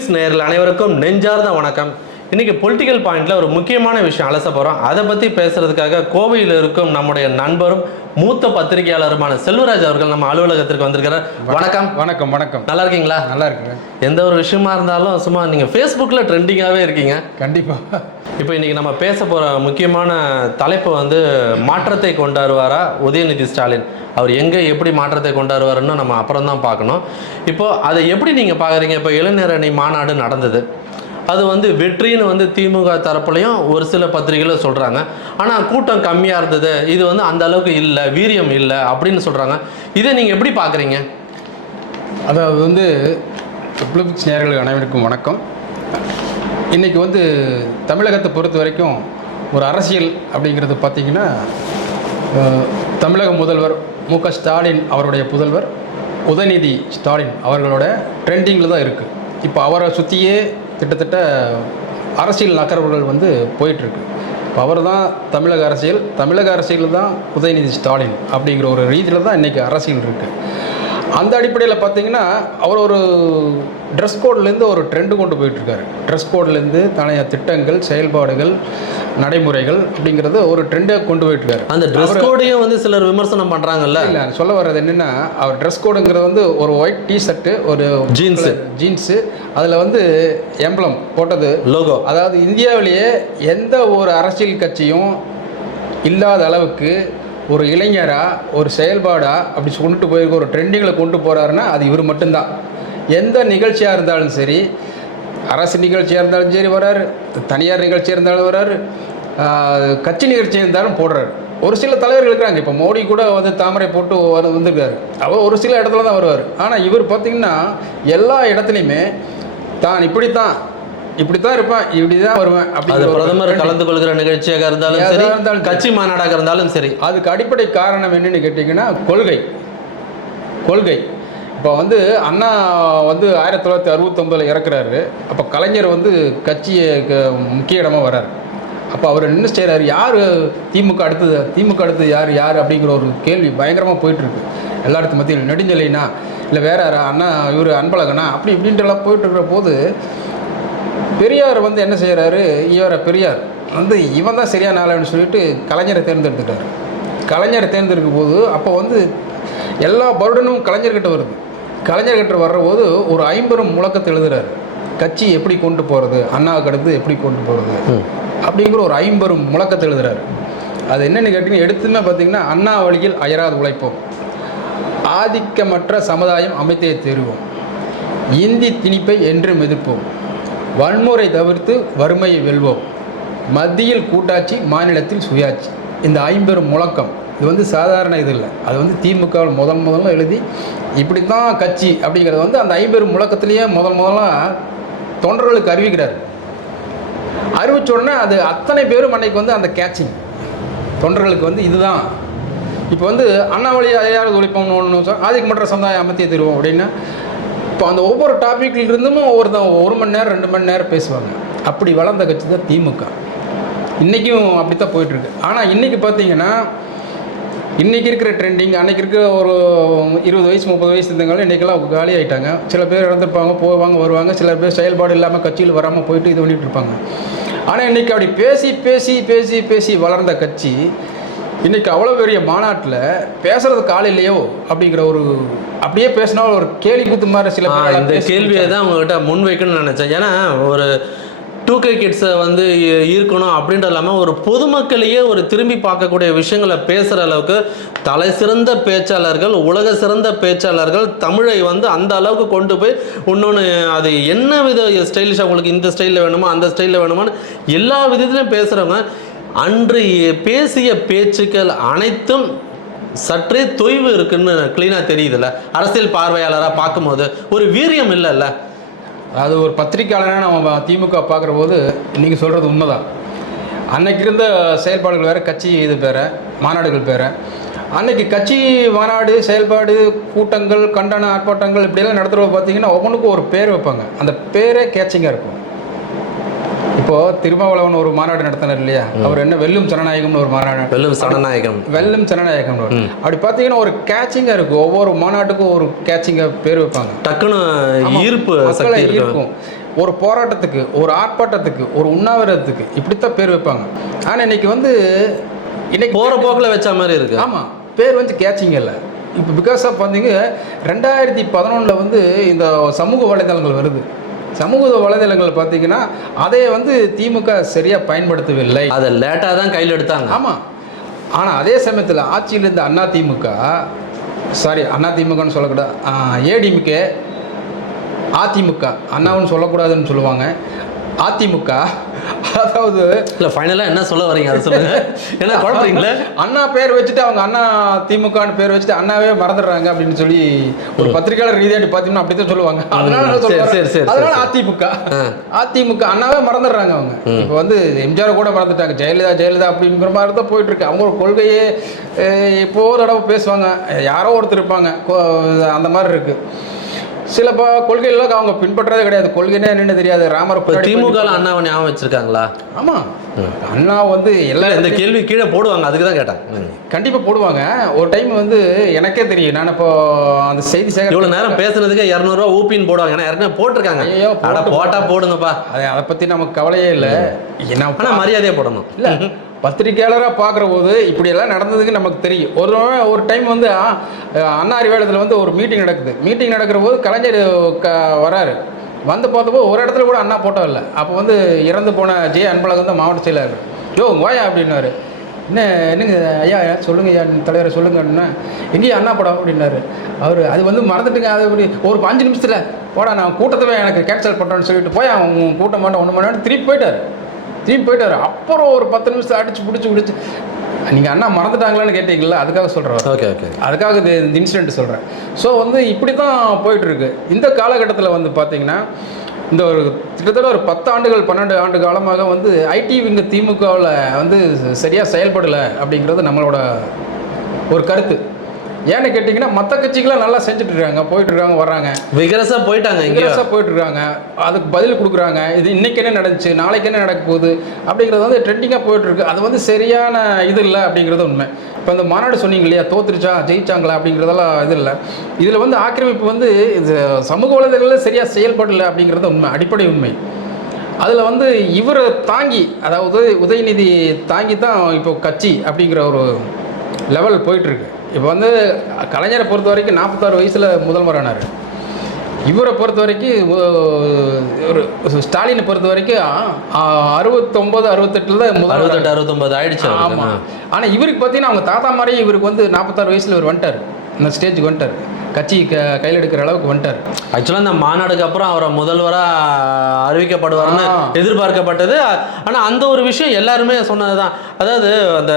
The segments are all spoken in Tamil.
பொலிட்டிக்ஸ் நேரில் அனைவருக்கும் நெஞ்சார்ந்த வணக்கம். இன்னைக்கு பொலிட்டிக்கல் பாயிண்ட்ல ஒரு முக்கியமான விஷயம் அலச போகிறோம் அதை பத்தி பேசுறதுக்காக கோவையில் இருக்கும் நம்முடைய நண்பரும் மூத்த பத்திரிகையாளருமான செல்வராஜ் அவர்கள் நம்ம அலுவலகத்திற்கு வந்திருக்கிறார். வணக்கம். வணக்கம். வணக்கம் நல்லா இருக்கீங்களா? நல்லா இருக்கிறேன் எந்த ஒரு விஷயமா இருந்தாலும் சும்மா நீங்க ஃபேஸ்புக்கில் ட்ரெண்டிங்காகவே இருக்கீங்க. கண்டிப்பா. இப்போ இன்னைக்கு நம்ம பேச போகிற முக்கியமான தலைப்பு வந்து மாற்றத்தை கொண்டாடுவாரா உதயநிதி ஸ்டாலின்? அவர் எங்கே எப்படி மாற்றத்தை கொண்டாடுவாருன்னு நம்ம அப்புறம் தான் பார்க்கணும். இப்போ அதை எப்படி நீங்கள் பார்க்குறீங்க? இப்போ இளைஞரணி மாநாடு நடந்தது. அது வந்து வெற்றின்னு வந்து திமுக தரப்புலையும் ஒரு சில பத்திரிகையில் சொல்கிறாங்க ஆனால் கூட்டம் கம்மியாக இருந்தது. இது வந்து அந்த அளவுக்கு இல்லை வீரியம் இல்லை அப்படின்னு சொல்கிறாங்க இதை நீங்கள் எப்படி பார்க்குறீங்க அதாவது வந்து பிலிபிக்ஸ் நேயர்கள் அனைவருக்கும் வணக்கம். இன்னைக்கு வந்து தமிழகத்தை பொறுத்த வரைக்கும் ஒரு அரசியல் அப்படிங்கிறது பார்த்தீங்கன்னா தமிழக முதல்வர் மு க ஸ்டாலின் அவருடைய புதல்வர் உதயநிதி ஸ்டாலின் அவர்களோட ட்ரெண்டிங்கில் தான் இருக்குது இப்போ அவரை சுற்றியே கிட்டத்தட்ட அரசியல் நகர்வுகள் வந்து போயிட்டுருக்கு. இப்போ அவர் தான் தமிழக அரசியல் தமிழக அரசியல் தான் உதயநிதி ஸ்டாலின் அப்படிங்கிற ஒரு ரீதியில் தான் இன்றைக்கி அரசியல் இருக்குது அந்த அடிப்படையில் பார்த்தீங்கன்னா அவர் ஒரு ட்ரெஸ் கோட்லேருந்து ஒரு ட்ரெண்டு கொண்டு போயிட்டுருக்காரு. ட்ரெஸ் கோட்லேருந்து தனிய திட்டங்கள் செயல்பாடுகள் நடைமுறைகள் அப்படிங்கிறத ஒரு ட்ரெண்டை கொண்டு போயிட்டுருக்காரு. அந்த ட்ரெஸ் கோடையும் வந்து சிலர் விமர்சனம் பண்ணுறாங்கல்ல இல்லை சொல்ல வர்றது என்னென்னா அவர் ட்ரெஸ் கோடுங்கிறது வந்து ஒரு ஒயிட் டிஷர்ட்டு ஒரு Jeans. ஜீன்ஸு அதில் வந்து எம்பளம் போட்டது. லோகோ அதாவது இந்தியாவிலேயே எந்த ஒரு அரசியல் கட்சியும் இல்லாத அளவுக்கு ஒரு இளைஞராக ஒரு செயல்பாடாக அப்படி கொண்டுட்டு போயிருக்க ஒரு ட்ரெண்டிங்கில் கொண்டு போகிறாருன்னா அது இவர் மட்டும்தான். எந்த நிகழ்ச்சியாக இருந்தாலும் சரி அரசு நிகழ்ச்சியாக இருந்தாலும் சரி வர்றாரு தனியார் நிகழ்ச்சியாக இருந்தாலும் வர்றாரு கட்சி நிகழ்ச்சியாக இருந்தாலும் போடுறாரு. ஒரு சில தலைவர்கள் இருக்கிறாங்க இப்போ மோடி கூட வந்து தாமரை போட்டு வந்திருக்காரு. அவர் ஒரு சில இடத்துல தான் வருவார். ஆனால் இவர் பார்த்திங்கன்னா எல்லா இடத்துலையுமே தான் இப்படித்தான் இப்படித்தான் இருப்பேன் இப்படிதான் வருவேன் அது பிரதமர். கலந்து கொள்கிற நிகழ்ச்சியாக இருந்தாலும் சரி. கட்சி மாநாடாக இருந்தாலும் சரி. அதுக்கு அடிப்படை காரணம் என்னன்னு கேட்டிங்கன்னா கொள்கை. கொள்கை. இப்போ வந்து அண்ணா வந்து ஆயிரத்தி தொள்ளாயிரத்தி அறுபத்தொம்பதில் இறக்குறாரு. அப்போ கலைஞர் வந்து கட்சியை முக்கிய இடமா வராரு அப்போ அவர் என்ன செய்கிறாரு யார் திமுக அடுத்தது? திமுக அடுத்தது யார்? யார்? அப்படிங்கிற ஒரு கேள்வி பயங்கரமாக போயிட்டுருக்கு. எல்லா இடத்து மத்தியில் நெடுஞ்செலினா இல்லை வேற யாரா? அண்ணா இவர் அன்பழகனா? அப்படி இப்படின்ட்டுலாம் போயிட்டு இருக்கிற போது பெரியார் வந்து என்ன செய்கிறாரு இவரை பெரியார் வந்து இவன் தான் சரியான ஆளுன்னு சொல்லிட்டு கலைஞரை தேர்ந்தெடுத்துட்டார். கலைஞரை தேர்ந்தெடுக்கும் போது அப்போ வந்து எல்லா பருடனும் கலைஞர்கிட்ட வருது. கலைஞர்கிட்ட வர்ற போது ஒரு ஐம்பெரும் முழக்கத்தை எழுதுறாரு. கட்சி எப்படி கொண்டு போகிறது அண்ணாவுக்கு அடுத்து எப்படி கொண்டு போகிறது அப்படிங்கிற ஒரு ஐம்பெரும் முழக்கத்தை எழுதுறாரு. அது என்னென்னு கேட்டிங்கன்னா எடுத்துமே பார்த்தீங்கன்னா அண்ணா வழியில் அயராது உழைப்போம். ஆதிக்கமற்ற சமுதாயம் அமைத்தே தருவோம். இந்தி திணிப்பை என்றும் எதிர்ப்போம். வன்முறை தவிர்த்து வறுமையை வெல்வோம். மத்தியில் கூட்டாட்சி மாநிலத்தில் சுயாட்சி. இந்த ஐம்பெரும் முழக்கம். இது வந்து சாதாரண இது இல்லை. அது வந்து திமுகவில் முதல் முதல்ல எழுதி இப்படி தான் கட்சி அப்படிங்கிறது வந்து அந்த ஐம்பெரும் முழக்கத்திலேயே முதல் முதலாக தொண்டர்களுக்கு அறிவிக்கிறார். அறிவிச்ச உடனே அது அத்தனை பேரும் அன்னைக்கு வந்து அந்த கேட்சிங் தொண்டர்களுக்கு வந்து இதுதான். இப்போ வந்து அண்ணாவளி ஐயாவது ஒழிப்போம்னு ஒன்று ஆதிக்கமற்ற சமுதாயம் அமைத்திய தருவோம் அப்படின்னா இப்போ அந்த ஒவ்வொரு டாப்பிக்கில் இருந்தும் ஒவ்வொருத்தன் ஒரு மணி நேரம் ரெண்டு மணி நேரம் பேசுவாங்க. அப்படி வளர்ந்த கட்சி தான் திமுக. இன்றைக்கும் அப்படி தான் போயிட்டுருக்கு. ஆனால் இன்றைக்கி பார்த்தீங்கன்னா இன்றைக்கி இருக்கிற ட்ரெண்டிங் அன்றைக்கி இருக்கிற ஒரு இருபது வயசு முப்பது வயசு இருந்தவங்களும் இன்றைக்கெல்லாம் காலி ஆகிட்டாங்க சில பேர் இறந்துருப்பாங்க போவாங்க வருவாங்க. சில பேர் செயல்பாடு இல்லாமல் கட்சியில் வராமல் போயிட்டு இது பண்ணிகிட்டு இருப்பாங்க. ஆனால் இன்றைக்கி அப்படி பேசி பேசி பேசி பேசி வளர்ந்த கட்சி இன்றைக்கி அவ்வளோ பெரிய மாநாட்டில் பேசுறது காலையிலையோ அப்படிங்கிற ஒரு அப்படியே பேசினா ஒரு கேலி கூத்து மாதிரி சில இந்த கேள்வியை தான் உங்ககிட்ட முன் வைக்கணும்னு நினச்சேன். ஏன்னா ஒரு டூ கே கிட்ஸை வந்து ஈர்க்கணும் அப்படின்ற இல்லாமல் ஒரு பொதுமக்களையே ஒரு திரும்பி பார்க்கக்கூடிய விஷயங்களை பேசுகிற அளவுக்கு தலை சிறந்த பேச்சாளர்கள் உலக சிறந்த பேச்சாளர்கள் தமிழை வந்து அந்த அளவுக்கு கொண்டு போய் இன்னொன்று அது என்ன வித ஸ்டைலிஷாக உங்களுக்கு இந்த ஸ்டைலில் வேணுமோ அந்த ஸ்டைலில் வேணுமான்னு எல்லா விதத்துலையும் பேசுகிறவங்க அன்று பேசிய பேச்சுக்கள் அனைத்தும் சற்றே தொய்வு இருக்குன்னு க்ளீனாக தெரியுதுல்ல. அரசியல் பார்வையாளராக பார்க்கும்போது ஒரு வீரியம் இல்லைல்ல. அது ஒரு பத்திரிக்கையாளராக நம்ம திமுக பார்க்குற போது நீங்கள் சொல்கிறது உண்மைதான். அன்னைக்கு இருந்த செயல்பாடுகள் வேறு கட்சி இது பேர் மாநாடுகள் பேர் அன்னைக்கு கட்சி மாநாடு செயல்பாடு கூட்டங்கள் கண்டன ஆர்ப்பாட்டங்கள் இப்படியெல்லாம் நடத்துகிறப்ப பார்த்தீங்கன்னா ஒவ்வொன்றுக்கும் ஒரு பேர் வைப்பாங்க. அந்த பேரே கேட்சிங்காக இருக்கும். இப்போது திருமாவளவன் ஒரு மாநாடு நடத்தினார் இல்லையா? அவர் என்ன வெல்லும் ஜனநாயகம்னு ஒரு மாநாடு வெல்லும் சனநாயகம் வெல்லும் ஜனநாயகம் அப்படி பார்த்தீங்கன்னா ஒரு கேட்சிங்காக இருக்கும் ஒவ்வொரு மாநாட்டுக்கும் ஒரு கேட்சிங்காக பேர் வைப்பாங்க. டக்குன்னு ஈர்ப்பு மக்களை ஈர்க்கும். ஒரு போராட்டத்துக்கு ஒரு ஆர்ப்பாட்டத்துக்கு ஒரு உண்ணாவிரதத்துக்கு இப்படித்தான் பேர் வைப்பாங்க. ஆனால் இன்னைக்கு வந்து இன்னைக்கு போற போக்குல வச்ச மாதிரி இருக்கு. ஆமாம் பேர் வந்து கேட்சிங் இல்லை. இப்போ பிகாஸ் ஆஃப் வந்தீங்க ரெண்டாயிரத்தி பதினொன்றில் வந்து இந்த சமூக வலைதளங்கள் வருது. சமூக வலைதளங்கள் பார்த்தீங்கன்னா அதை வந்து திமுக சரியாக பயன்படுத்தவில்லை. அதை லேட்டா தான் கையில் எடுத்தாங்க. ஆமாம் ஆனால் அதே சமயத்தில் ஆட்சியில் இருந்த அண்ணா திமுக சாரி அண்ணா திமுகன்னு சொல்லக்கூடாது ஏடிமுக அதிமுக அண்ணாவும் சொல்லக்கூடாதுன்னு சொல்லுவாங்க. அதிமுக அதாவது இல்ல ஃபைனலா என்ன சொல்ல வரீங்க? அதை சொல்லுங்க. என்ன குழப்பறீங்களே? அண்ணா பேர் வச்சுட்டு அவங்க அண்ணா திமுகன்னு பேர் வச்சுட்டு அண்ணாவே மறந்துடுறாங்க அப்படின்னு சொல்லி ஒரு பத்திரிகையாளர் ரீதியாட்டி பார்த்தீங்கன்னா அப்படி தான் சொல்லுவாங்க அதனால சரி. சரி, சரி, அதனால. அதிமுக. அதிமுக அண்ணாவே மறந்துடுறாங்க அவங்க. இப்போ வந்து எம்ஜிஆர் கூட மறந்துட்டாங்க. ஜெயலலிதா ஜெயலலிதா அப்படிங்கிற மாதிரி தான் போயிட்டு இருக்கு. அவங்க ஒரு கொள்கையே இப்போ ஒரு தடவை பேசுவாங்க. யாரோ ஒருத்தர் இருப்பாங்க. அந்த மாதிரி இருக்கு. சில ப கொள்கைகள்லாம் அவங்க பின்பற்றதே கிடையாது. கொள்கைனே என்னன்னு தெரியாது. ராமர் திமுக அண்ணாவை ஞாபகம் வச்சிருக்காங்களா? ஆமா. அண்ணா வந்து எல்லா இல்ல இந்த கேள்வி கீழே போடுவாங்க. அதுக்கு தான் கேட்டேன். கண்டிப்பாக போடுவாங்க. ஒரு டைம் வந்து எனக்கே தெரியும். நான் இப்போ அந்த செய்தி சேகர் இவ்வளவு நேரம் பேசுனதுக்கு இரநூறுவா ஊப்பின்னு போடுவாங்க. ஏன்னா ஏற்கனவே போட்டிருக்காங்க. ஐயோ, அட போட்டு போட்டா போடுங்கப்பா. அதை அதை பற்றி நமக்கு கவலையே இல்லை. நான் ஆனா மரியாதையா போடணும். இல்லை. பத்திரிக்கையாளராக பார்க்குற போது இப்படியெல்லாம் நடந்ததுக்கு நமக்கு தெரியும். ஒரு ஒரு டைம் வந்து அண்ணா அறிவாலயத்தில் வந்து ஒரு மீட்டிங் நடக்குது. மீட்டிங் நடக்கிற போது கலைஞர் க வராரு. வந்து பார்த்தப்போ ஒரு இடத்துல கூட அண்ணா போட்டோ இல்லை. அப்போ வந்து இறந்து போன ஜே அன்பழகன் தான் மாவட்ட செயலாளர். யோ வாயா? அப்படின்னாரு. என்ன என்னங்க ஐயா சொல்லுங்க ஐயா தலைவரை சொல்லுங்க அப்படின்னா எங்கேயும் அண்ணா படம் அப்படின்னாரு. அவர் அது வந்து மறந்துட்டுங்க அது இப்படி ஒரு அஞ்சு நிமிஷத்தில். போடா நான் கூட்டத்தவே எனக்கு கேன்சல் பண்ணுறேன்னு சொல்லிட்டு போய் அவன் கூட்டம் மாட்டேன் ஒன்று மணி திருப்பி போயிட்டார். திரும்பி போயிட்டாரு அப்புறம் ஒரு பத்து நிமிஷம் அடிச்சு பிடிச்சி பிடிச்சி. நீங்கள் அண்ணா மறந்துட்டாங்களான்னு கேட்டீங்களா அதுக்காக சொல்கிறேன் ஓகே ஓகே. அதுக்காக இது இந்த இன்சிடென்ட் சொல்கிறேன் ஸோ வந்து இப்படி தான் போயிட்டுருக்கு. இந்த காலகட்டத்தில் வந்து பார்த்தீங்கன்னா இந்த ஒரு கிட்டத்தட்ட ஒரு பத்து ஆண்டுகள் பன்னெண்டு ஆண்டு காலமாக வந்து ஐடி விங்க திமுகவில் வந்து சரியாக செயல்படலை அப்படிங்கிறது நம்மளோட ஒரு கருத்து. ஏன்னு கேட்டிங்கன்னா மற்ற கட்சிகளாம் நல்லா செஞ்சுட்டு இருக்காங்க போயிட்டு இருக்காங்க வர்றாங்க. விகரசா போயிட்டாங்க இங்கிலீஷாக போயிட்டு இருக்காங்க அதுக்கு பதில் கொடுக்குறாங்க. இது இன்னைக்கு என்ன நடந்துச்சு நாளைக்கு என்ன நடக்க போகுது அப்படிங்கிறது வந்து ட்ரெண்டிங்காக போயிட்டு இருக்கு அது வந்து சரியான இது இல்லை அப்படிங்கிறது உண்மை. இப்போ இந்த மாநாடு சொன்னீங்க இல்லையா தோத்துருச்சா ஜெயிச்சாங்களா அப்படிங்கிறதெல்லாம் இது இல்லை. இதில் வந்து ஆக்கிரமிப்பு வந்து இது சமூக வலைதளங்களில் சரியாக செயல்படலை அப்படிங்கிறது உண்மை அடிப்படை உண்மை. அதில் வந்து இவரை தாங்கி அதாவது உதயநிதி தாங்கி தான் இப்போ கட்சி அப்படிங்கிற ஒரு லெவல் போயிட்டுருக்கு. இப்போ வந்து கலைஞரை பொறுத்த வரைக்கும் நாற்பத்தாறு வயசில் ஆனார் இவரை பொறுத்த வரைக்கும் ஒரு ஸ்டாலினை பொறுத்த வரைக்கும் அறுபத்தொம்பது அறுபத்தெட்டில் தான் முதல்வர் அறுபத்தெட்டு அறுபத்தொன்பது ஆயிடுச்சு. ஆமாம் ஆனால் இவருக்கு பார்த்தீங்கன்னா அவங்க தாத்தா மாதிரியே இவருக்கு வந்து நாற்பத்தாறு வயசில் இவர் வந்துட்டார். இந்த ஸ்டேஜுக்கு வந்துட்டார். கட்சி க கையில் எடுக்கிற அளவுக்கு வந்துட்டார். ஆக்சுவலாக இந்த மாநாடுக்கு அப்புறம் அவரை முதல்வரா அறிவிக்கப்படுவார்னு. எதிர்பார்க்கப்பட்டது. ஆனா அந்த ஒரு விஷயம் எல்லாருமே சொன்னதுதான். அதாவது அந்த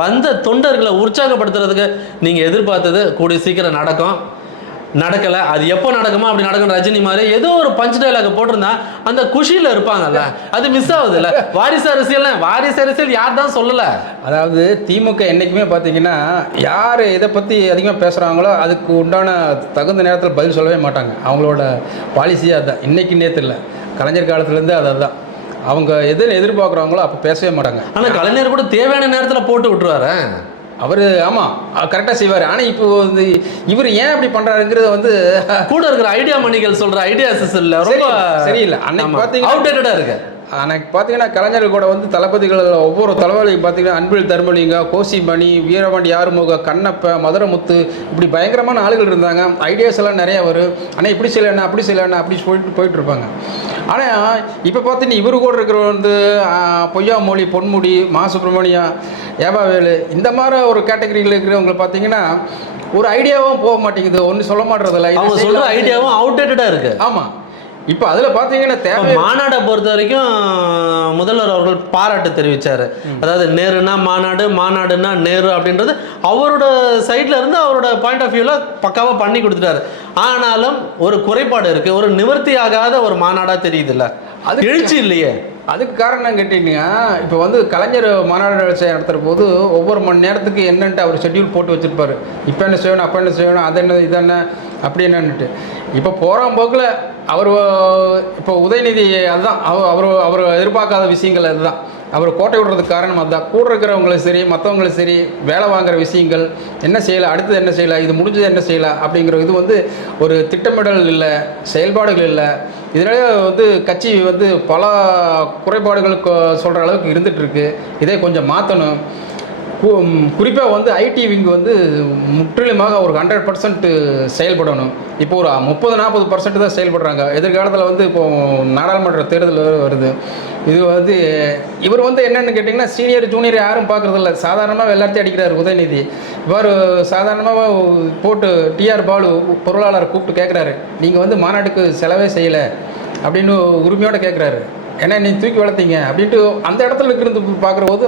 வந்த தொண்டர்களை உற்சாகப்படுத்துறதுக்கு நீங்க எதிர்பார்த்தது கூடிய சீக்கிரம் நடக்கும். நடக்கல. அது எப்போ நடக்குமோ அப்படி நடக்கும் ரஜினி மாதிரி ஏதோ ஒரு பஞ்ச் டைலாக் போட்டிருந்தா அந்த குஷியில இருப்பாங்கல்ல அது மிஸ் ஆகுது இல்ல வாரிசு அரசியல் வாரிசு அரசியல் யார் தான் சொல்லல? அதாவது திமுக என்றைக்குமே பார்த்தீங்கன்னா யார் இதை பற்றி அதிகமாக பேசுகிறாங்களோ அதுக்கு உண்டான தகுந்த நேரத்தில் பதில் சொல்லவே மாட்டாங்க. அவங்களோட பாலிசியாக அதுதான் இன்னைக்கு நேற்று இல்லை. கலைஞர் காலத்துலேருந்து அது அதுதான் அவங்க எதில் எதிர்பார்க்குறாங்களோ அப்போ பேசவே மாட்டாங்க. ஆனா கலைஞர் கூட தேவையான நேரத்துல போட்டு விட்டுருவாரு. அவர் ஆமாம் கரெக்டாக செய்வார். ஆனால் இப்போ வந்து இவர் ஏன் அப்படி பண்ணுறாருங்கிறத வந்து கூட இருக்கிற ஐடியா மணிகள் சொல்ற ஐடியாஸ் இல்ல. ரொம்ப சரி- சரியில்லை. அன்னைக்கு பாத்தீங்கன்னா- அவுடேட்டடா இருக்கு. எனக்கு பார்த்தீங்கன்னா கலைஞர்கள் கூட வந்து தளபதிகள் ஒவ்வொரு தலைவரையும் பார்த்தீங்கன்னா அன்பில் தர்மலிங்க கோசிமணி வீரபாண்டி ஆறுமுக கண்ணப்ப மதுரமுத்து இப்படி பயங்கரமான ஆளுகள் இருந்தாங்க. ஐடியாஸ் எல்லாம் நிறைய வரும். ஆனால் இப்படி செய்யலண்ணா அப்படி செய்யலண்ணா அப்படி போயிட்டு போயிட்டு இருப்பாங்க ஆனால் இப்போ பார்த்தீங்கன்னா இவரு கூட இருக்கிற வந்து ஆ, பொய்யாமொழி பொன்முடி மா சுப்பிரமணியம் ஏபாவேலு இந்த மாதிரி ஒரு கேட்டகரியில் இருக்கிறவங்க பார்த்தீங்கன்னா ஒரு ஐடியாவும் போக மாட்டேங்குது. ஒன்றும் சொல்ல மாட்டேறதில்ல அவங்க சொல்ற ஐடியாவும் அவுடேட்டடா இருக்கு. ஆமாம் இப்போ அதில் பார்த்தீங்கன்னா மாநாடை பொறுத்த வரைக்கும் முதல்வர் அவர்கள் பாராட்டு தெரிவிச்சாரு. அதாவது நேருனா மாநாடு மாநாடுனா நேரு அப்படின்றது அவரோட சைட்ல இருந்து அவரோட பாயிண்ட் ஆஃப் வியூல பக்காவா பண்ணி கொடுத்துட்டாரு. ஆனாலும் ஒரு குறைபாடு இருக்கு. ஒரு நிவர்த்தி ஆகாத ஒரு மாநாடா தெரியுதுல்ல. அதுக்கு- எழுச்சி இல்லையே. அதுக்கு காரணம் கேட்டீங்கன்னா இப்போ வந்து கலைஞர் மாநாடு நடத்துகிற போது ஒவ்வொரு மணி நேரத்துக்கு என்னன்ட்டு அவர் ஷெட்யூல் போட்டு வச்சிருப்பாரு. இப்போ என்ன செய்யணும் அப்போ என்ன செய்யணும் அது என்ன இது என்ன அப்படி என்னன்னுட்டு. இப்போ போகிற போக்கில் அவர் இப்போ உதயநிதி அதுதான். அவர் அவர் அவர் எதிர்பார்க்காத விஷயங்கள் அதுதான். அவர் கோட்டை விடுறதுக்கு காரணம் அதுதான். கூட இருக்கிறவங்களும் சரி மற்றவங்களும் சரி வேலை வாங்குற விஷயங்கள் என்ன செய்யலாம் அடுத்தது என்ன செய்யலாம் இது முடிஞ்சது என்ன செய்யலாம் அப்படிங்கிற இது வந்து ஒரு திட்டமிடல் இல்லை செயல்பாடுகள் இல்லை. இதனால வந்து கட்சி வந்து பல குறைபாடுகள் சொல்கிற அளவுக்கு இருந்துகிட்ருக்கு இதை கொஞ்சம் மாற்றணும் குறிப்பாக வந்து ஐடி விங் வந்து முற்றிலுமாக ஒரு ஹண்ட்ரட் பர்சன்ட் செயல்படணும். இப்போ ஒரு முப்பது நாற்பது பர்சன்ட் தான் செயல்படுறாங்க. எதிர்காலத்தில் வந்து இப்போ நாடாளுமன்ற தேர்தல் வருது. இது வந்து இவர் வந்து என்னென்னு கேட்டிங்கன்னா சீனியர் ஜூனியர் யாரும் பார்க்குறதில்ல சாதாரணமாக எல்லாத்தையும் அடிக்கிறார் உதயநிதி. இவர் சாதாரணமாக போட்டு டிஆர் பாலு பொருளாளர் கூப்பிட்டு கேட்குறாரு நீங்கள் வந்து மாநாட்டுக்கு செலவே செய்யலை அப்படின்னு உரிமையோடு கேட்குறாரு ஏன்னா நீ தூக்கி வளர்த்தீங்க அப்படின்ட்டு அந்த இடத்துல இருந்து பார்க்குற போது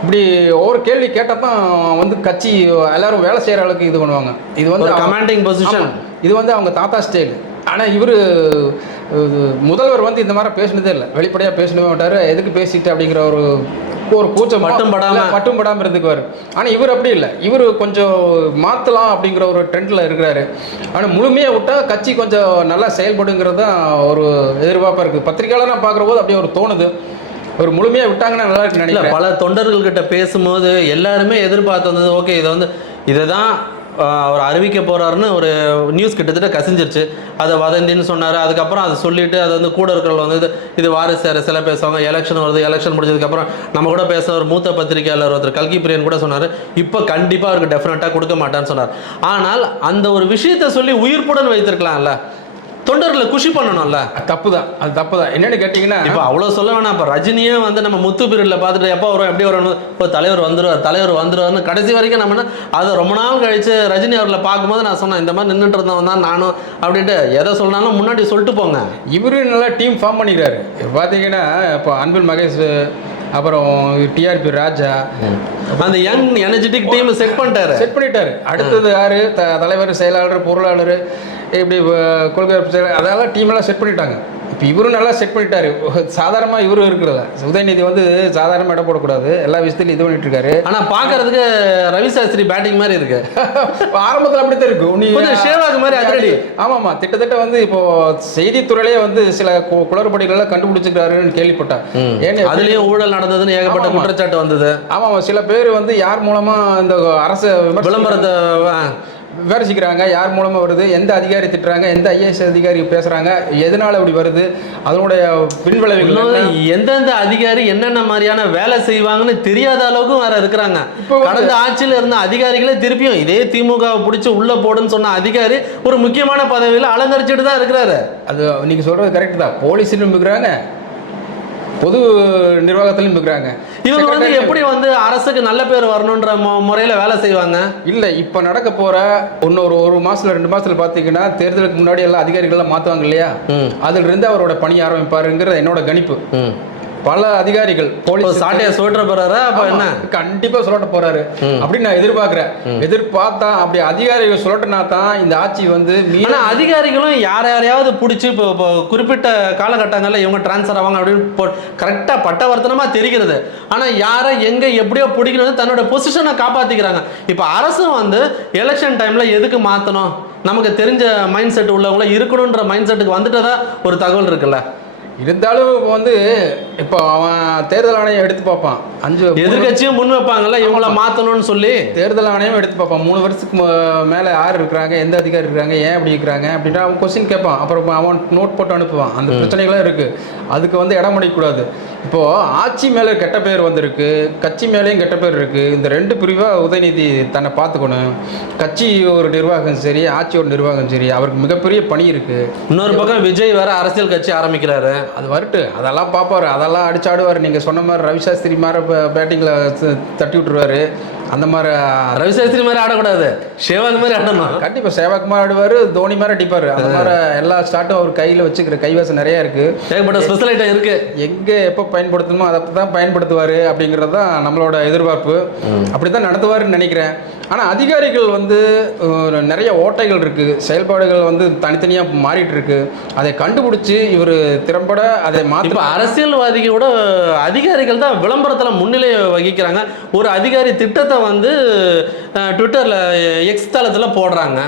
இப்படி ஒவ்வொரு கேள்வி கேட்டால் தான் வந்து கட்சி எல்லாரும் வேலை செய்கிற அளவுக்கு இது பண்ணுவாங்க. இது வந்து கமாண்டிங் பொசிஷன். இது வந்து அவங்க தாத்தா ஸ்டைல் ஆனால் இவர் முதல்வர் வந்து இந்த மாதிரி பேசினதே இல்லை. வெளிப்படையாக பேசவே மாட்டார். எதுக்கு பேசிட்டு அப்படிங்கிற ஒரு ஒரு கூச்சம் மட்டும் படாம. மட்டும் படாமல் இருந்துக்குவார். ஆனால் இவர் அப்படி இல்லை. இவர் கொஞ்சம் மாற்றலாம் அப்படிங்கிற ஒரு ட்ரெண்டில் இருக்கிறாரு. ஆனால் முழுமையாக விட்டால் கட்சி கொஞ்சம் நல்லா செயல்படுங்கிறது தான் ஒரு எதிர்பார்ப்பாக இருக்குது பத்திரிக்கையாளர் நான் பார்க்குற போது அப்படியே ஒரு தோணுது. ஒரு முழுமையாக விட்டாங்கன்னா நல்லா இருக்குன்னு இல்ல நினைக்கிறேன். பல தொண்டர்கள் கிட்ட பேசும்போது எல்லாருமே எதிர்பார்த்து வந்தது ஓகே இதை வந்து இதை தான் அவர் அறிவிக்க போகிறாருன்னு ஒரு நியூஸ் கிட்டத்தட்ட கசிஞ்சிருச்சு. அதை வதந்தின்னு சொன்னார். அதுக்கப்புறம் அதை சொல்லிவிட்டு அது வந்து கூட இருக்கிறவங்க வந்து இது- இது வாரிசு சில பேசுவாங்க. எலெக்ஷன் வருது எலெக்ஷன் முடிஞ்சதுக்கப்புறம் நம்ம கூட பேச ஒரு மூத்த பத்திரிகையாளர் ஒருத்தர் கல்கி பிரியன் கூட சொன்னார். இப்போ கண்டிப்பாக அவருக்கு டெஃபினட்டாக கொடுக்க மாட்டான்னு சொன்னார். ஆனால் அந்த ஒரு விஷயத்தை சொல்லி உயிர்ப்புடன் வைத்திருக்கலாம்ல. தொண்டர்களை குஷி பண்ணணும்ல? தப்பு தான் அது தப்பு தான் என்னன்னு கேட்டிங்கன்னா இப்போ அவ்வளோ சொல்ல வேணாம். இப்போ ரஜினியே வந்து நம்ம முத்து பீரியடில் பார்த்துட்டு எப்போ வரும் எப்படி வரும் இப்போ தலைவர் வந்துருவார் தலைவர் வந்துருவார்னு கடைசி வரைக்கும் நம்ம அதை ரொம்ப நாள் கழிச்சு ரஜினி அவர்களை பார்க்கும்போது நான் சொன்னேன் இந்த மாதிரி நின்றுட்டு இருந்தவன் தான் நானும் அப்படின்ட்டு. எதை சொன்னாலும் முன்னாடி சொல்லிட்டு போங்க. இவரு நல்லா டீம் ஃபார்ம் பண்ணிக்கிறாரு. பார்த்தீங்கன்னா இப்போ அன்பில் மகேஷ் அப்புறம் டிஆர்பி ராஜா அந்த யங் எனர்ஜெட்டிக் டீம் செட் பண்ணிட்டாரு. செட் பண்ணிட்டாரு. அடுத்தது யாரு? தலைவர் செயலாளர் பொருளாளர் இப்படி கொள்கை அதெல்லாம் டீம் எல்லாம் செட் பண்ணிட்டாங்க. இப்போ இவரும் நல்லா செட் பண்ணிட்டாரு. சாதாரணமாக இவரும் இருக்கிறத உதயநிதி வந்து சாதாரணமாக இடம் போடக்கூடாது. எல்லா விஷயத்துலையும் இது பண்ணிட்டு இருக்காரு ஆனால் பார்க்கறதுக்கு ரவி சாஸ்திரி பேட்டிங் மாதிரி இருக்கு. ஆரம்பத்தில் அப்படித்தான் இருக்கு. நீ கொஞ்சம் ஷேவாக் மாதிரி அதிரடி. ஆமாம்மா திட்டத்தட்ட வந்து இப்போ செய்தித்துறையிலே வந்து சில கு- குளறுபடிகள்லாம் கண்டுபிடிச்சிருக்காருன்னு கேள்விப்பட்டேன். ஏன்னு அதுலயும் ஊழல் நடந்ததுன்னு ஏகப்பட்ட. குற்றச்சாட்டு வந்தது. ஆமாம். சில பேர் வந்து யார் மூலமா இந்த அரசு விளம்பரத்தை விமர்சிக்கிறாங்க யார் மூலமா வருது? எந்த அதிகாரி திட்டுறாங்க? எந்த ஐஏஎஸ் அதிகாரி பேசுறாங்க? எதனால இப்படி வருது? அதனுடைய பின்விளைவுகள்? எந்தெந்த அதிகாரி என்னென்ன மாதிரியான வேலை செய்வாங்கன்னு தெரியாத அளவுக்கும் வேற இருக்கிறாங்க. கடந்த ஆட்சியில் இருந்த அதிகாரிகளே திருப்பியும் இதே திமுகவை பிடிச்சி உள்ள போடுன்னு சொன்ன அதிகாரி ஒரு முக்கியமான பதவியில் அலங்கரிச்சுட்டு தான் இருக்கிறாரு. அது நீங்க சொல்றது கரெக்ட் தான். போலீஸ்லையும் இருக்கிறாங்க பொது நிர்வாகத்திலும் இருக்கிறாங்க இவங்க வந்து எப்படி வந்து அரசுக்கு நல்ல பேர் வரணுன்ற முறையில வேலை செய்வாங்க இல்ல இப்ப நடக்க போற இன்னொரு ஒரு மாசத்துல ரெண்டு மாசத்துல பாத்தீங்கன்னா தேர்தலுக்கு முன்னாடி எல்லா அதிகாரிகள்லாம் மாத்துவாங்க இல்லையா ம். அதுல இருந்து அவரோட பணி ஆரம்பிப்பாருங்கிறது என்னோட கணிப்பு. பல அதிகாரிகள். போலீஸ் சாட்டையை சொல்ற போறாரா? அப்ப என்ன? கண்டிப்பா சொல்லட்ட போறாரு. அப்படின்னு நான் எதிர்பார்க்கிறேன். எதிர்பார்த்தா அப்படி அதிகாரிகள் சொல்லட்டுனா தான் இந்த ஆட்சி வந்து ஆனா அதிகாரிகளும் யார் யாரையாவது பிடிச்சி இப்போ குறிப்பிட்ட காலகட்டங்களில் இவங்க ட்ரான்ஸ்ஃபர் ஆவாங்க அப்படின்னு கரெக்டாக பட்டவர்த்தனமா தெரிகிறது. ஆனா யாரை எங்க எப்படியோ பிடிக்கணும் தன்னோட பொசிஷனை காப்பாத்திக்கிறாங்க. இப்போ அரசும் வந்து எலெக்ஷன் டைம்ல எதுக்கு மாத்தணும்? நமக்கு தெரிஞ்ச மைண்ட் செட் உள்ளவங்கள இருக்கணுன்ற மைண்ட் செட்டுக்கு வந்துட்டதா ஒரு தகவல் இருக்குல்ல? இருந்தாலும் இப்ப வந்து இப்போ அவன் தேர்தல் ஆணையம் எடுத்து பார்ப்பான். அஞ்சு எதிர்கட்சியும் முன் வைப்பாங்கல்ல இவங்கள மாத்தணும்னு சொல்லி? தேர்தல் ஆணையம் எடுத்து பார்ப்பான். மூணு வருஷத்துக்கு மேல யார் இருக்கிறாங்க எந்த அதிகாரி இருக்கிறாங்க ஏன் அப்படி இருக்கிறாங்க அப்படின்னா அவன் கொஸ்டின் கேட்பான். அப்புறம் அவன் நோட் போட்டு அனுப்புவான். அந்த பிரச்சனைகளும் இருக்கு. அதுக்கு வந்து இடம் பண்ணிக்கூடாது இப்போ ஆட்சி மேல கெட்ட பேர் வந்திருக்கு. கட்சி மேலேயும் கெட்ட பேர் இருக்கு. இந்த ரெண்டு பிரிவா உதயநிதி தன்னை பார்த்துக்கணும். கட்சி ஒரு நிர்வாகம் சரி ஆட்சி ஒரு நிர்வாகம் சரி. அவருக்கு மிகப்பெரிய பணி இருக்கு. இன்னொரு பக்கம் விஜய் வேற அரசியல் கட்சி ஆரம்பிக்கிறாரு. அது வரட்டு. அதெல்லாம் பார்ப்பாரு அதெல்லாம் அடிச்சாடுவார். நீங்கள் சொன்ன மாதிரி ரவிசாஸ்திரி மாதிரி பேட்டிங்கில் தட்டி விட்டுருவார். அந்த மாதிரி ரவி சாஸ்திரி மாதிரி ஆடக்கூடாது. ஷேவாக் மாதிரி ஆடணும். கண்டிப்பாக சேவாக்குமார் ஆடுவார் தோனி மாதிரி அடிப்பார். அந்த மாதிரி எல்லா ஸ்டார்ட்டும் அவர் கையில் வச்சுக்கிற கைவாசம் நிறையா இருக்குது ஏகப்பட்ட ஸ்பெஷல் ஐட்டம் இருக்கு. எங்கே எப்போ பயன்படுத்தணுமோ அதை தான் பயன்படுத்துவார் அப்படிங்கிறது தான் நம்மளோட எதிர்பார்ப்பு. அப்படி தான் நடத்துவாருன்னு நினைக்கிறேன். ஆனால் அதிகாரிகள் வந்து நிறைய ஓட்டைகள் இருக்குது செயல்பாடுகள் வந்து தனித்தனியாக மாறிட்டு இருக்கு. அதை கண்டுபிடிச்சி இவர் திறம்பட அதை மாற்றி அரசியல்வாதிகளோட அதிகாரிகள் தான் விளம்பரத்தில் முன்னிலை வகிக்கிறாங்க. ஒரு அதிகாரி திட்டத்தை வந்து ட்விட்டரில் எக்ஸ் தளத்தில் போடுறாங்க.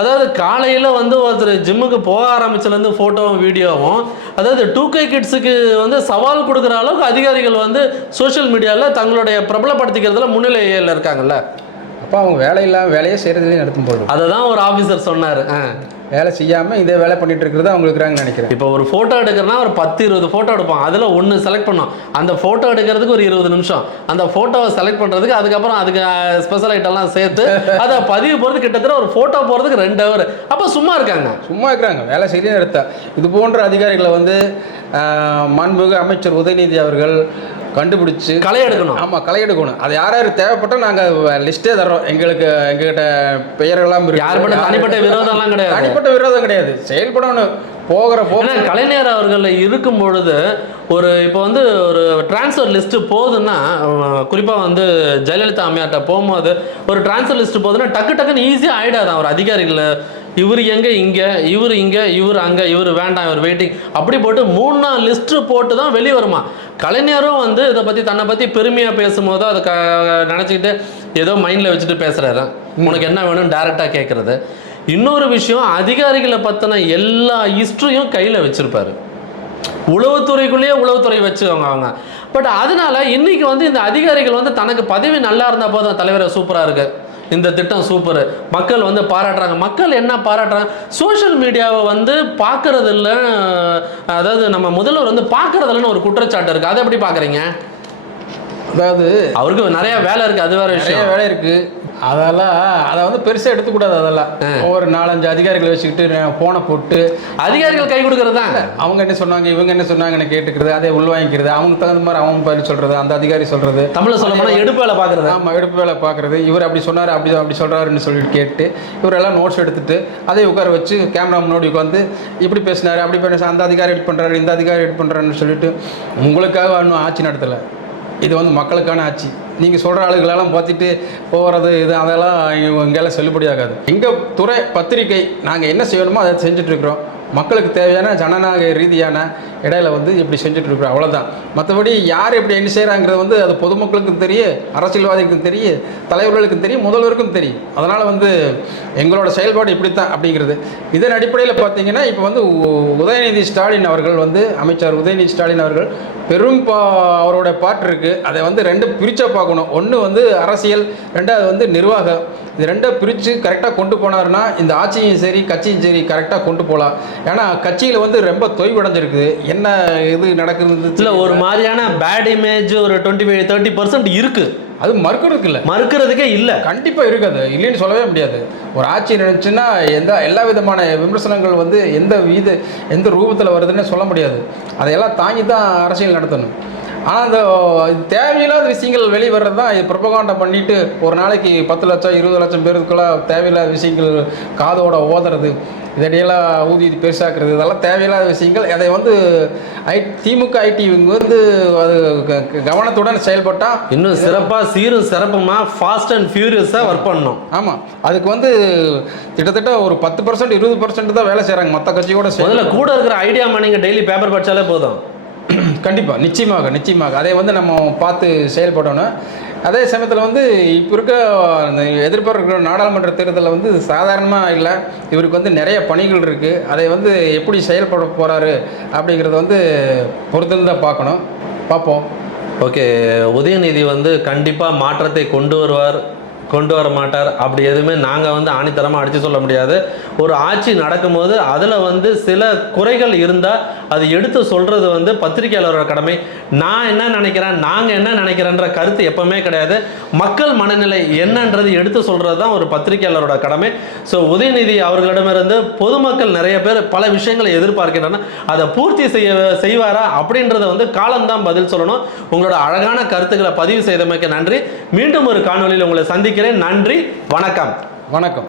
அதாவது காலையில் வந்து ஒருத்தர் ஜிம்முக்கு போக ஆரம்பிச்சதுலேருந்து ஃபோட்டோவும் வீடியோவும் அதாவது டூ கே கிட்ஸுக்கு வந்து சவால் கொடுக்குற அளவுக்கு அதிகாரிகள் வந்து சோஷியல் மீடியாவில் தங்களுடைய பிரபலப்படுத்திக்கிறதுல முன்னிலையில் இருக்காங்கல்ல. அப்போ அவங்க வேலை இல்லாமல் வேலையே செய்கிறதுலேயும் நடத்தும் போது அதை தான் ஒரு ஆஃபீஸர் சொன்னார். வேலை செய்யாமல் இதே வேலை பண்ணிட்டு இருக்கிறது அவங்க இருக்கிறாங்கன்னு நினைக்கிறேன். இப்போ ஒரு ஃபோட்டோ எடுக்கிறனா ஒரு பத்து இருபது ஃபோட்டோ எடுப்பான். அதில் ஒன்று செலக்ட் பண்ணோம். அந்த ஃபோட்டோ எடுக்கிறதுக்கு ஒரு இருபது நிமிஷம். அந்த ஃபோட்டோவை செலக்ட் பண்ணுறதுக்கு அதுக்கப்புறம் அதுக்கு ஸ்பெஷல் ஐட்டம்லாம் சேர்த்து அதை பதிவு போகிறது கிட்டத்தட்ட ஒரு ஃபோட்டோ போகிறதுக்கு ரெண்டு ஹவர் அப்போ சும்மா இருக்காங்க. சும்மா இருக்கிறாங்க. வேலை செய்யணும் எடுத்தா இது போன்ற அதிகாரிகளை வந்து ஆஹ், மாண்புமிகு அமைச்சர் உதயநிதி அவர்கள் கண்டுபிடிச்சு களை எடுக்கணும். ஆமாம் களை எடுக்கணும். அது யார் யார் தேவைப்பட்டால் நாங்கள் லிஸ்ட்டே தர்றோம். எங்களுக்கு எங்ககிட்ட பெயர்கள்லாம் இருக்கு. யார் மட்டும் தனிப்பட்ட விரோதம்லாம் கிடையாது. தனிப்பட்ட விரோதம் கிடையாது. செயல்படணும். போகிற போ ஏன்னா கலைஞர் அவர்கள் இருக்கும் பொழுது ஒரு இப்போ வந்து ஒரு டிரான்ஸ்ஃபர் லிஸ்ட் போகுதுன்னா குறிப்பாக வந்து ஜெயலலிதா அம்மையார்ட்ட போகும்போது ஒரு டிரான்ஸ்ஃபர் லிஸ்ட் போகுதுன்னா டக்கு டக்குன்னு ஈஸியாக ஆகிடாதான் ஒரு அதிகாரிகள் இவர் எங்கே இங்கே இவர் இங்கே இவர் அங்கே இவர் வேண்டாம் இவர் வெயிட்டிங் அப்படி போட்டு மூணு நாள் லிஸ்ட்டு போட்டு தான் வெளியே வருமா? கலைஞரும் வந்து இதை பற்றி தன்னை பற்றி பெருமையாக பேசும்போது அதை க நினச்சிக்கிட்டு ஏதோ மைண்டில் வச்சுட்டு பேசுகிறாரு உனக்கு என்ன வேணும்? டேரெக்டாக கேட்குறது இன்னொரு விஷயம் அதிகாரிகளை பற்றின எல்லா ஹிஸ்ட்ரியும் கையில் வச்சுருப்பாரு. உளவுத்துறைக்குள்ளேயே உளவுத்துறை வச்சுக்கோங்க அவங்க. பட் அதனால இன்னைக்கு வந்து இந்த அதிகாரிகள் வந்து தனக்கு பதவி நல்லா இருந்தால் போதும் தலைவரை சூப்பராக இருக்கு இந்த திட்டம் சூப்பர் மக்கள் வந்து பாராட்டுறாங்க. மக்கள் என்ன பாராட்டுறாங்க? சோஷியல் மீடியாவை வந்து பார்க்கறது இல்ல அதாவது நம்ம முதல்வர் வந்து பார்க்கறது இல்லைன்னு ஒரு குற்றச்சாட்டு இருக்கு. அதை எப்படி பார்க்குறீங்க அதாவது அவருக்கு நிறைய வேலை இருக்கு. அது வேற விஷயம். வேலை இருக்கு. அதெல்லாம் அதை வந்து பெருசாக எடுத்துக்கூடாது அதெல்லாம். ஒவ்வொரு நாலஞ்சு அதிகாரிகளை வச்சுக்கிட்டு ஃபோனை போட்டு அதிகாரிகள் கை கொடுக்கறது தான் அவங்க என்ன சொன்னாங்க இவங்க என்ன சொன்னாங்கன்னு கேட்டுக்கிறது அதை உள்வாங்கிக்கிறது அவங்க தகுந்த மாதிரி அவங்க பதில் சொல்றது அந்த அதிகாரி சொல்றது. தமிழ்ல சொல்ல போனா எடுப்பு வேலை பார்க்கறது. ஆமாம் எடுப்பு வேலை பார்க்குறது. இவர் அப்படி சொன்னார் அப்படி அப்படி சொல்கிறாருன்னு சொல்லிட்டு கேட்டு இவரெல்லாம் நோட்ஸ் எடுத்துட்டு அதை உட்கார வச்சு கேமரா முன்னாடி உட்காந்து இப்படி பேசினாரு அப்படி பேசினாரு அந்த அதிகாரி எடிட் பண்ணுறாரு இந்த அதிகாரி எடிட் பண்ணுறாருன்னு சொல்லிட்டு உங்களுக்காக இன்னும் ஆட்சி நடத்தலை. இது வந்து மக்களுக்கான ஆட்சி. நீங்கள் சொல்கிற ஆளுகளெல்லாம் பார்த்துட்டு போகிறது இது அதெல்லாம் இங்கெல்லாம் செல்லுபடியாகாது. எங்கள் துறை பத்திரிகை நாங்கள் என்ன செய்யணுமோ அதை செஞ்சுட்ருக்குறோம் மக்களுக்கு தேவையான ஜனநாயக ரீதியான இடையில வந்து இப்படி செஞ்சுட்டு இருக்கிறோம் அவ்வளோதான் மற்றபடி யார் எப்படி என்ன செய்கிறாங்கிறது வந்து அது பொதுமக்களுக்கும் தெரியும் அரசியல்வாதிக்கும் தெரியும் தலைவர்களுக்கும் தெரியும் முதல்வருக்கும் தெரியும் அதனால் வந்து எங்களோட செயல்பாடு இப்படித்தான் அப்படிங்கிறது. இதன் அடிப்படையில் பார்த்தீங்கன்னா இப்போ வந்து உ- உதயநிதி ஸ்டாலின் அவர்கள் வந்து அமைச்சர் உதயநிதி ஸ்டாலின் அவர்கள் பெரும் பா அவரோட பாட்டு இருக்குது அதை வந்து ரெண்டு பிரிச்சா பார்க்கணும். ஒன்று வந்து அரசியல் ரெண்டாவது வந்து நிர்வாகம். இது ரெண்டை பிரித்து கரெக்டாக கொண்டு போனாருன்னா இந்த ஆட்சியும் சரி கட்சியும் சரி கரெக்டாக கொண்டு போகலாம் ஏன்னா கட்சியில் வந்து ரொம்ப தொய்வடைஞ்சிருக்குது. என்ன இது நடக்குது இல்ல ஒரு மாதிரியான பேட் இமேஜ் ஒரு டுவெண்ட்டி ஃபைவ் தேர்ட்டி பர்சன்ட் இருக்கு. அது மறுக்கிறதுக்கு இல்லை. மறுக்கிறதுக்கே இல்லை. கண்டிப்பாக இருக்காது. இல்லைன்னு சொல்லவே முடியாது. ஒரு ஆட்சி நினைச்சுன்னா எந்த எல்லா விதமான விமர்சனங்கள் வந்து எந்த வீத எந்த ரூபத்தில் வருதுன்னு சொல்ல முடியாது. அதையெல்லாம் தாங்கி தான் அரசியல் நடத்தணும். ஆனால் அந்த தேவையில்லாத விஷயங்கள் வெளியே வர்றது தான் இது ப்ரொபகாண்டம் பண்ணிட்டு ஒரு நாளைக்கு பத்து லட்சம் இருபது லட்சம் பேருக்குலாம் தேவையில்லாத விஷயங்கள் காதோட ஓதுறது இதடியெல்லாம் ஊதி பெருசாக்குறது இதெல்லாம் தேவையில்லாத விஷயங்கள். அதை வந்து ஐ திமுக ஐடி வந்து அது கவனத்துடன் செயல்பட்டால் இன்னும் சிறப்பா சீரும் சிறப்புமா ஃபாஸ்ட் அண்ட் ஃபியூரியஸா ஒர்க் பண்ணணும். ஆமாம் அதுக்கு வந்து கிட்டத்தட்ட ஒரு பத்து பர்சன்ட் இருபது பர்சன்ட் தான் வேலை செய்கிறாங்க மற்ற கட்சியோட முதல்ல கூட இருக்கிற ஐடியா மணிங்க டெய்லி பேப்பர் படிச்சாலே போதும். கண்டிப்பாக நிச்சயமாக நிச்சயமாக. அதை வந்து நம்ம பார்த்து செயல்படணும். அதே சமயத்தில் வந்து இப்போ இருக்க அந்த எதிர்பார்க்கிற நாடாளுமன்ற தேர்தலில் வந்து சாதாரணமாக இல்லை. இவருக்கு வந்து நிறைய பணிகள் இருக்குது அதை வந்து எப்படி செயல்பட போகிறாரு அப்படிங்கிறத வந்து பொறுத்திருந்து தான் பார்க்கணும். பார்ப்போம். ஓகே உதயநிதி வந்து கண்டிப்பாக மாற்றத்தை கொண்டு வருவார். கொண்டு வர மாட்டார். அப்படி எதுவுமே நாங்கள் வந்து ஆணித்தரமாக அடித்து சொல்ல முடியாது. ஒரு ஆட்சி நடக்கும்போது அதில் வந்து சில குறைகள் இருந்தால் அது எடுத்து சொல்கிறது வந்து பத்திரிகையாளரோட கடமை. நான் என்ன நினைக்கிறேன் நாங்கள் என்ன நினைக்கிறேன்ற கருத்து எப்பவுமே கிடையாது. மக்கள் மனநிலை என்னன்றது எடுத்து சொல்கிறது தான் ஒரு பத்திரிகையாளரோட கடமை. ஸோ உதயநிதி அவர்களிடமிருந்து பொதுமக்கள் நிறைய பேர் பல விஷயங்களை எதிர்பார்க்கின்றன அதை பூர்த்தி செய்ய செய்வாரா அப்படின்றத வந்து காலம்தான் பதில் சொல்லணும். உங்களோட அழகான கருத்துக்களை பதிவு செய்தமைக்கு நன்றி. மீண்டும் ஒரு காணொலியில் உங்களை சந்திக்கிறேன். நன்றி வணக்கம். வணக்கம்.